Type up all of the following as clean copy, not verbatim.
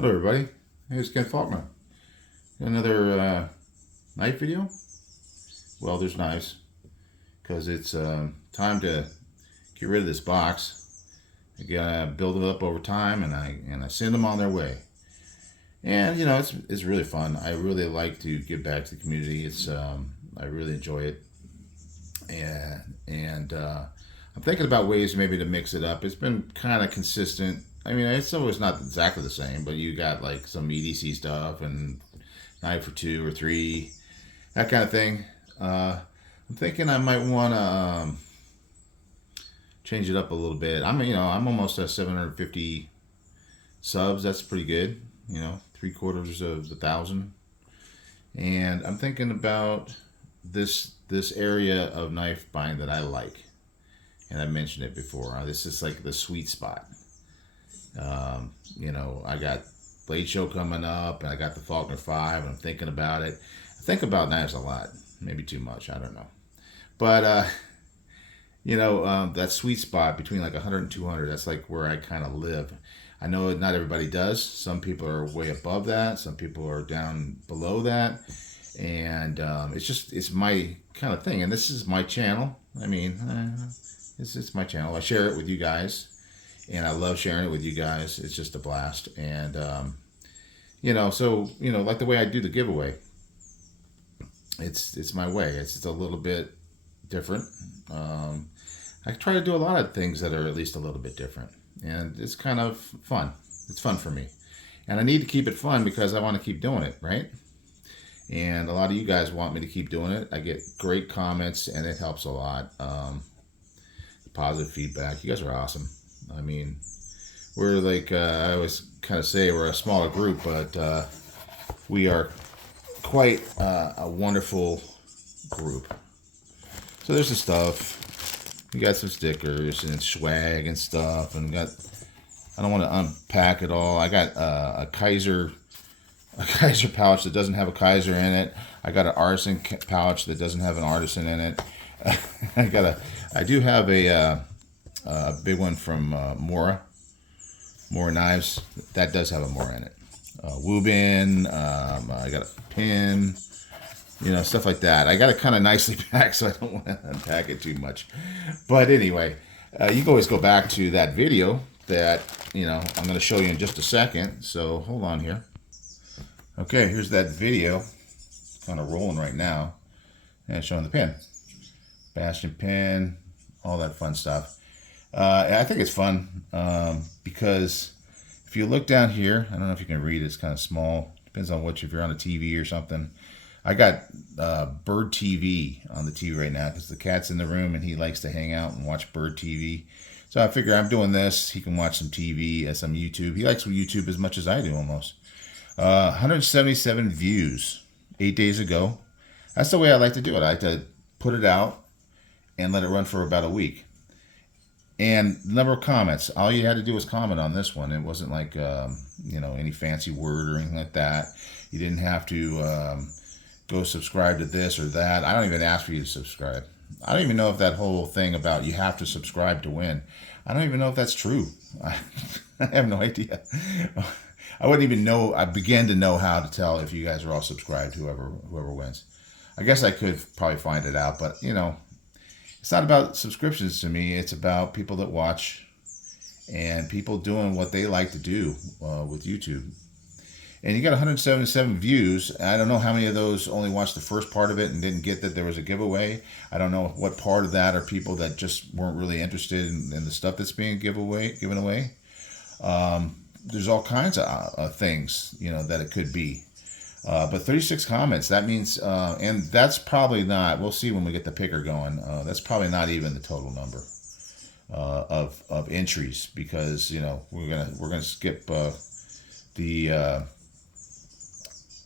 Hello everybody, hey, it's Ken Faulkner. Got another knife video? Well, there's knives, because it's time to get rid of this box. I gotta build it up over time, and I send them on their way. And you know, it's really fun. I really like to give back to the community. I really enjoy it. And I'm thinking about ways maybe to mix it up. It's been kind of consistent. I mean, it's always not exactly the same, but you got like some EDC stuff and knife for two or three, that kind of thing. I'm thinking I might want to change it up a little bit. I'm almost at 750 subs. That's pretty good. You know, 3/4 of the thousand. And I'm thinking about this area of knife buying that I like, and I mentioned it before. This is like the sweet spot. I got Blade Show coming up, and I got the Faulkner 5, and I'm thinking about it. I think about knives a lot, maybe too much, I don't know. But, that sweet spot between like 100 and 200, that's like where I kind of live. I know not everybody does. Some people are way above that. Some people are down below that. And it's my kind of thing. And this is my channel. I mean, it's my channel. I share it with you guys. And I love sharing it with you guys. It's just a blast. And, like the way I do the giveaway, it's my way. It's just a little bit different. I try to do a lot of things that are at least a little bit different. And it's kind of fun. It's fun for me. And I need to keep it fun because I want to keep doing it, right? And a lot of you guys want me to keep doing it. I get great comments, and it helps a lot. Positive feedback. You guys are awesome. I mean, we're like, I always kind of say we're a smaller group, but we are quite a wonderful group. So there's the stuff. We got some stickers and swag and stuff, and I don't want to unpack it all. I got a Kaiser pouch that doesn't have a Kaiser in it. I got an Artisan pouch that doesn't have an Artisan in it. I do have a big one from Mora Knives that does have a Mora in it. Woobin. I got a pin. Stuff like that. I got it kind of nicely packed, so I don't want to unpack it too much. But anyway, you can always go back to that video that I'm going to show you in just a second. So hold on here. Okay, here's that video. Kind of rolling right now, and showing the pin, Bastion pin, all that fun stuff. I think it's fun because if you look down here, I don't know if you can read it, it's kind of small. Depends on if you're on a TV or something. I got Bird TV on the TV right now because the cat's in the room and he likes to hang out and watch Bird TV. So I figure I'm doing this. He can watch some TV, some YouTube. He likes YouTube as much as I do almost. 177 views 8 days ago. That's the way I like to do it. I like to put it out and let it run for about a week. And the number of comments, all you had to do was comment on this one. It wasn't like, any fancy word or anything like that. You didn't have to go subscribe to this or that. I don't even ask for you to subscribe. I don't even know if that whole thing about you have to subscribe to win, I don't even know if that's true. I have no idea. I wouldn't even know. I began to know how to tell if you guys are all subscribed, whoever wins. I guess I could probably find it out, but it's not about subscriptions to me. It's about people that watch and people doing what they like to do with YouTube. And you got 177 views. I don't know how many of those only watched the first part of it and didn't get that there was a giveaway. I don't know what part of that are people that just weren't really interested in the stuff that's being given away. There's all kinds of things, that it could be. But 36 comments, that means, and that's probably not, we'll see when we get the picker going, that's probably not even the total number of entries, because, we're gonna skip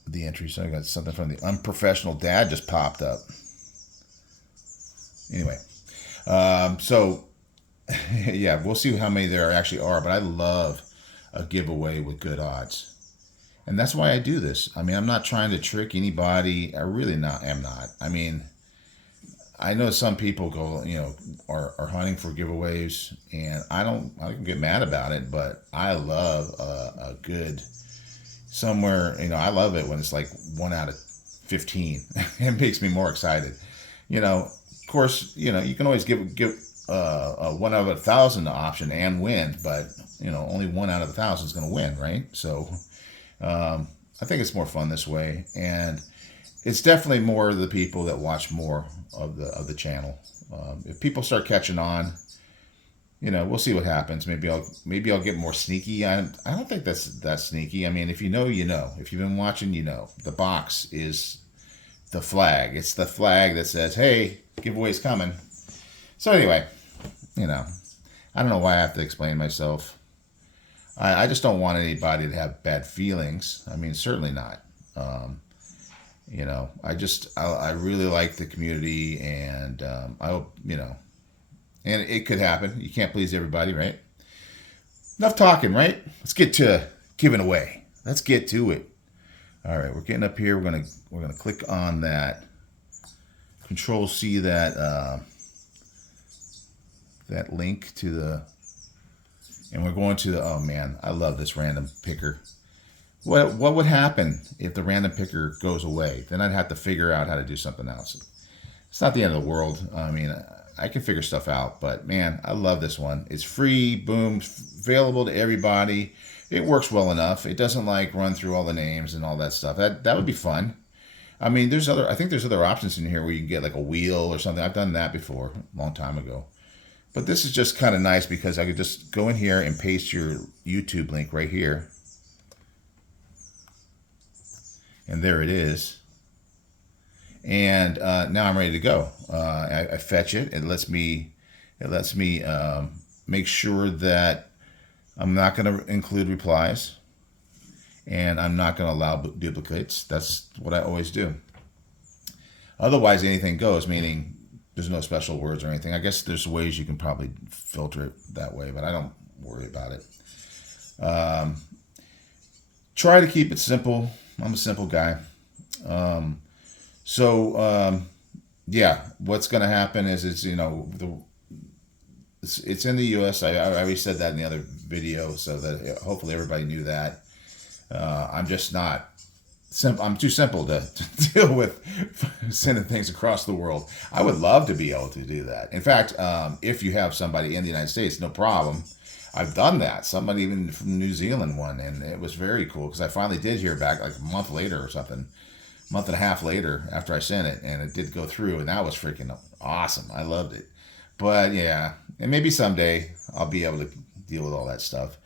the entry. So I got something from the Unprofessional Dad just popped up. Anyway, so yeah, we'll see how many there actually are, but I love a giveaway with good odds. And that's why I do this. I mean, I'm not trying to trick anybody. I really am not. I mean, I know some people go, are hunting for giveaways, and I can get mad about it, but I love a good somewhere, I love it when it's like 1 out of 15. It makes me more excited. Of course, you can always give 1 out of 1,000 option and win, but only 1 out of 1,000 is going to win, right? So I think it's more fun this way, and it's definitely more of the people that watch more of the channel. If people start catching on, we'll see what happens. Maybe I'll get more sneaky. I don't think that's that sneaky. I mean, if you know, you know. If you've been watching, you know. The box is the flag. It's the flag that says, "Hey, giveaway's coming." So anyway, I don't know why I have to explain myself. I just don't want anybody to have bad feelings. I mean, certainly not. I really like the community, and I hope, and it could happen. You can't please everybody, right? Enough talking, right? Let's get to giving away. Let's get to it. All right, we're getting up here. We're gonna click on that. Control C that link to the, and we're going to the. Oh man, I love this random picker. What would happen if the random picker goes away? Then I'd have to figure out how to do something else. It's not the end of the world. I mean, I can figure stuff out, but man, I love this one. It's free, boom, available to everybody. It works well enough. It doesn't like run through all the names and all that stuff. That would be fun. I mean, I think there's other options in here where you can get like a wheel or something. I've done that before, a long time ago. But this is just kind of nice because I could just go in here and paste your YouTube link right here. And there it is. And now I'm ready to go. I fetch it. It lets me make sure that I'm not going to include replies, and I'm not going to allow duplicates. That's what I always do. Otherwise, anything goes, meaning there's no special words or anything. I guess there's ways you can probably filter it that way, but I don't worry about it. Try to keep it simple. I'm a simple guy. Yeah, what's going to happen is it's in the U.S. I already said that in the other video, so that hopefully everybody knew that. I'm just not simple. I'm too simple to deal with sending things across the world. I would love to be able to do that. In fact, if you have somebody in the United States, no problem. I've done that. Somebody even from New Zealand won, and it was very cool because I finally did hear back like a month later or something. Month and a half later after I sent it, and it did go through, and that was freaking awesome. I loved it. But yeah, and maybe someday I'll be able to deal with all that stuff.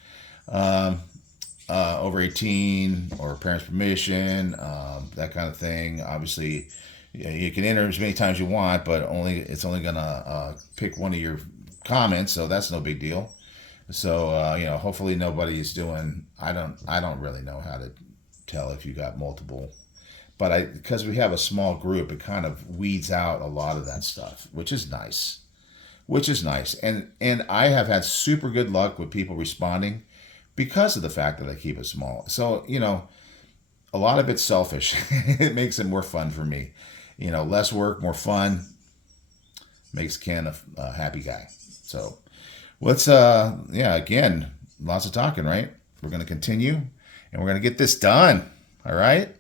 Over 18 or parents' permission, that kind of thing. Obviously, you can enter as many times as you want, but it's only gonna pick one of your comments, so that's no big deal. So hopefully nobody's doing. I don't really know how to tell if you got multiple. But because we have a small group, it kind of weeds out a lot of that stuff, which is nice. And I have had super good luck with people responding because of the fact that I keep it small. So, a lot of it's selfish. It makes it more fun for me. Less work, more fun. Makes Ken a happy guy. So let's, again, lots of talking, right? We're going to continue and we're going to get this done. All right.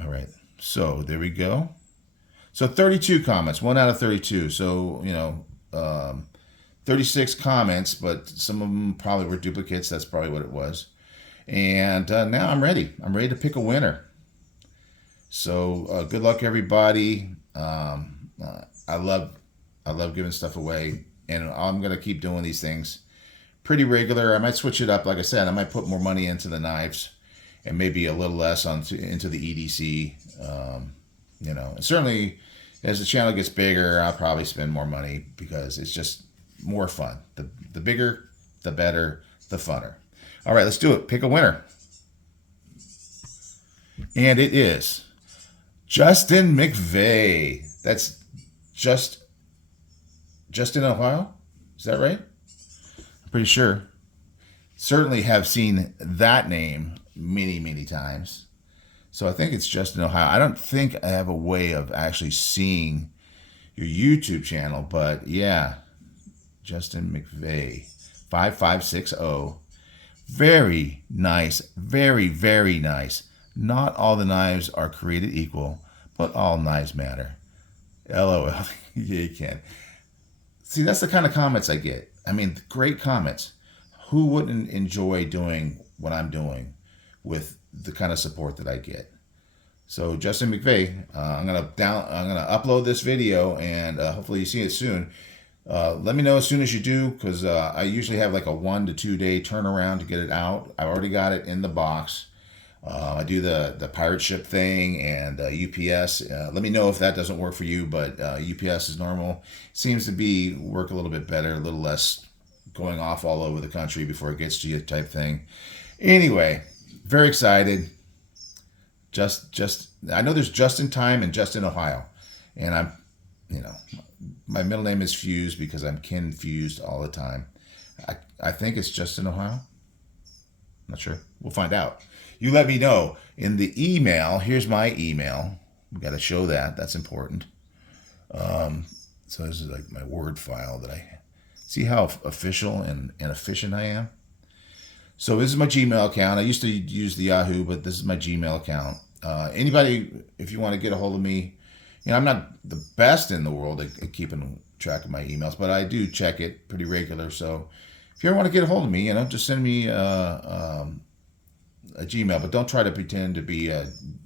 All right, so there we go. So 32 comments, 1 out of 32. So, 36 comments, but some of them probably were duplicates. That's probably what it was. And now I'm ready. I'm ready to pick a winner. So good luck, everybody. I love giving stuff away, and I'm going to keep doing these things pretty regular. I might switch it up. Like I said, I might put more money into the knives and maybe a little less into the EDC. And certainly as the channel gets bigger, I'll probably spend more money because it's just more fun. The bigger, the better, the funner. All right, let's do it. Pick a winner. And it is Justin McVeigh. That's just in Ohio. Is that right? I'm pretty sure. Certainly have seen that name many, many times. So I think it's just in Ohio. I don't think I have a way of actually seeing your YouTube channel, but yeah, Justin McVeigh, 5560 Very nice. Very, very nice. Not all the knives are created equal, but all knives matter. LOL. Yeah, you can. See, that's the kind of comments I get. I mean, great comments. Who wouldn't enjoy doing what I'm doing with the kind of support that I get? So Justin McVeigh, I'm gonna upload this video, and hopefully you see it soon. Let me know as soon as you do, because I usually have like a 1 to 2 day turnaround to get it out. I already got it in the box. I do the pirate ship thing and UPS. Let me know if that doesn't work for you, but UPS is normal. Seems to be work a little bit better, a little less going off all over the country before it gets to you type thing. Anyway, very excited. Just I know there's Just in Time and Just in Ohio, and I'm, you know, my middle name is Fused because I'm confused all the time. I think it's Just in Ohio. Not sure. We'll find out. You let me know in the email. Here's my email. We got to show that. That's important. So this is like my Word file that I see how official and efficient I am. So this is my Gmail account. I used to use the Yahoo, but this is my Gmail account. Anybody, if you want to get a hold of me, I'm not the best in the world at keeping track of my emails, but I do check it pretty regular. So if you ever want to get a hold of me, just send me a Gmail, but don't try to pretend to be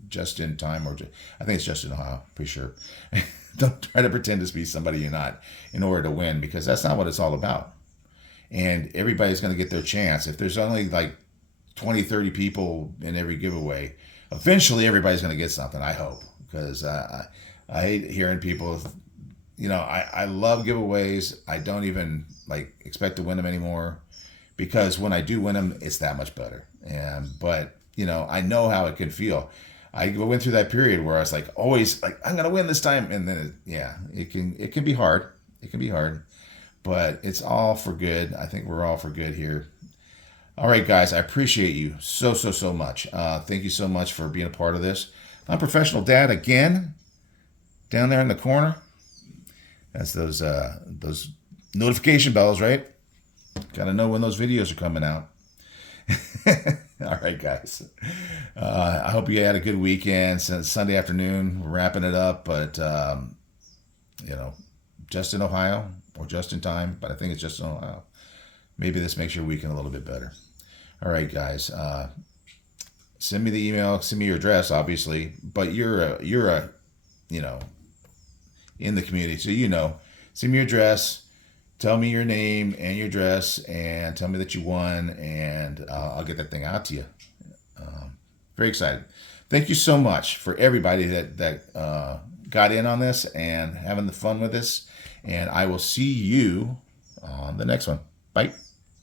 Just in Time I think it's Just in Ohio, pretty sure. Don't try to pretend to be somebody you're not in order to win, because that's not what it's all about. And everybody's going to get their chance. If there's only like 20, 30 people in every giveaway, eventually everybody's going to get something, I hope. Because I hate hearing people, I love giveaways. I don't even expect to win them anymore, because when I do win them, it's that much better. But I know how it can feel. I went through that period where I was always I'm going to win this time. And then, it can be hard. It can be hard. But it's all for good. I think we're all for good here. All right, guys, I appreciate you so, so, so much. Thank you so much for being a part of this. I'm Professional Dad again, down there in the corner. That's those notification bells, right? Got to know when those videos are coming out. All right, guys. I hope you had a good weekend. Since Sunday afternoon, we're wrapping it up. But, Just in Ohio or Just in Time, but I think it's Just in Ohio. Maybe this makes your weekend a little bit better. All right, guys. Send me the email. Send me your address, obviously. But you're in the community, so send me your address. Tell me your name and your address, and tell me that you won, and I'll get that thing out to you. Very excited. Thank you so much for everybody that got in on this and having the fun with this. And I will see you on the next one. Bye.